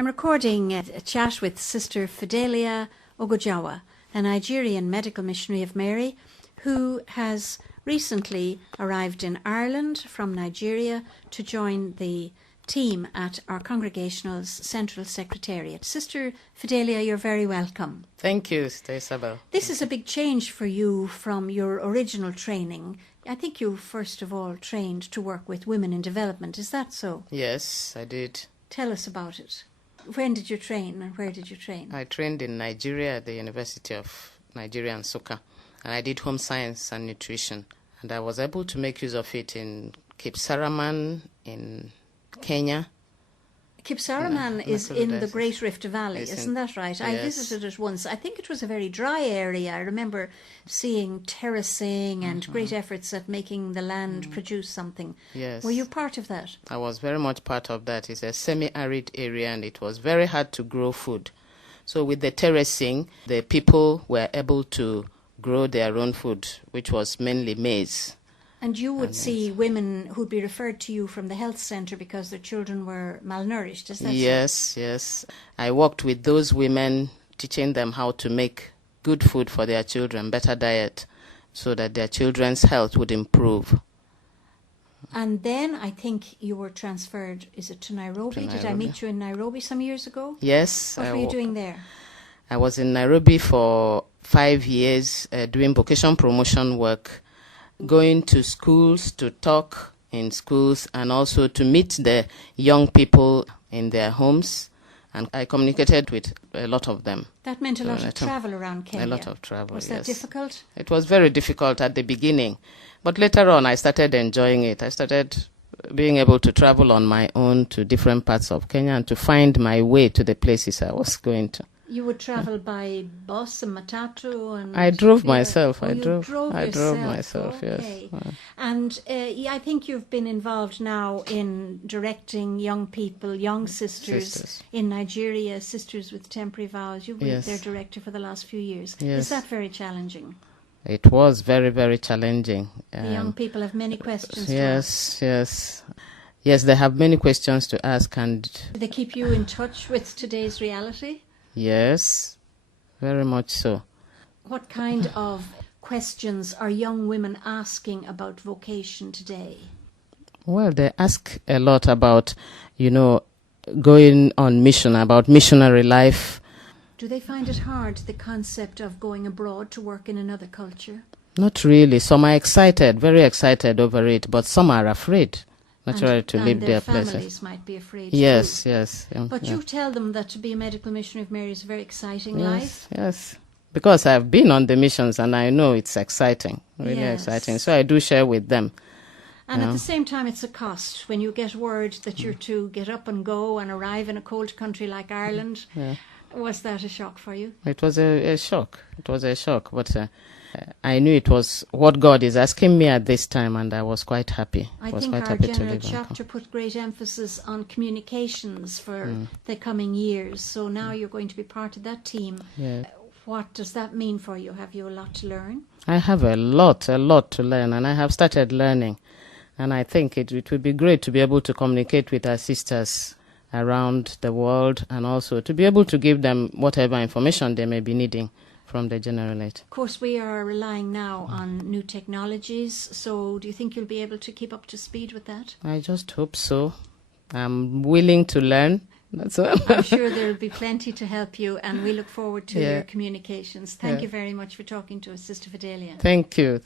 I'm recording a chat with Sister Fidelia Ogujawa, a Nigerian Medical Missionary of Mary, who has recently arrived in Ireland from Nigeria to join the team at our Congregational's Central Secretariat. Sister Fidelia, you're very welcome. Thank you, Sister Isabel. This is a big change for you from your original training. I think you first of all trained to work with women in development. Is that so? Yes, I did. Tell us about it. When did you train and where did you train? I trained in Nigeria at the University of Nigeria and Nsukka, and I did home science and nutrition. And I was able to make use of it in Cape Saraman, in Kenya. Cape Saraman is in the Great Rift Valley, isn't that right? Yes. I visited it once. I think it was a very dry area. I remember seeing terracing and great efforts at making the land produce something. Yes. Were you part of that? I was very much part of that. It's a semi-arid area and it was very hard to grow food. So with the terracing, the people were able to grow their own food, which was mainly maize. And you would see women who'd be referred to you from the health centre because their children were malnourished, is that so? Yes. I worked with those women, teaching them how to make good food for their children, better diet, so that their children's health would improve. And then I think you were transferred, is it to Nairobi? Did I meet you in Nairobi some years ago? Yes. What were you doing there? I was in Nairobi for 5 years doing vocation promotion work, going to schools to talk in schools and also to meet the young people in their homes. And I communicated with a lot of them. That meant a lot of travel around Kenya. A lot of travel, Was that difficult? It was very difficult at the beginning. But later on, I started enjoying it. I started being able to travel on my own to different parts of Kenya and to find my way to the places I was going to. You would travel by bus and matatu? And I drove myself. I drove myself, okay. Yes. And I think you've been involved now in directing young people, young sisters in Nigeria, Sisters with Temporary Vows. You've been their director for the last few years. Yes. Is that very challenging? It was very, very challenging. The young people have many questions to ask. Yes, they have many questions to ask. And do they keep you in touch with today's reality? Yes, very much so. What kind of questions are young women asking about vocation today? Well, they ask a lot about, going on mission, about missionary life. Do they find it hard, the concept of going abroad to work in another culture? Not really. Some are excited, very excited over it, but some are afraid. Naturally, to leave their places. And families might be afraid Yes. But you tell them that to be a medical missionary of Mary is a very exciting life. Yes. Because I've been on the missions and I know it's exciting, really exciting. So I do share with them. And at the same time, it's a cost. When you get word that you're to get up and go and arrive in a cold country like Ireland, was that a shock for you? It was a shock. It was a shock, but I knew it was what God is asking me at this time, and I was quite happy. I think our general chapter put great emphasis on communications for the coming years. So now you're going to be part of that team. Yeah. What does that mean for you? Have you a lot to learn? I have a lot to learn, and I have started learning. And I think it would be great to be able to communicate with our sisters around the world and also to be able to give them whatever information they may be needing from the generalate. Of course, we are relying now on new technologies, so do you think you'll be able to keep up to speed with that? I just hope so. I'm willing to learn. That's all. I'm sure there will be plenty to help you, and we look forward to your communications. Thank you very much for talking to us, Sister Fidelia. Thank you.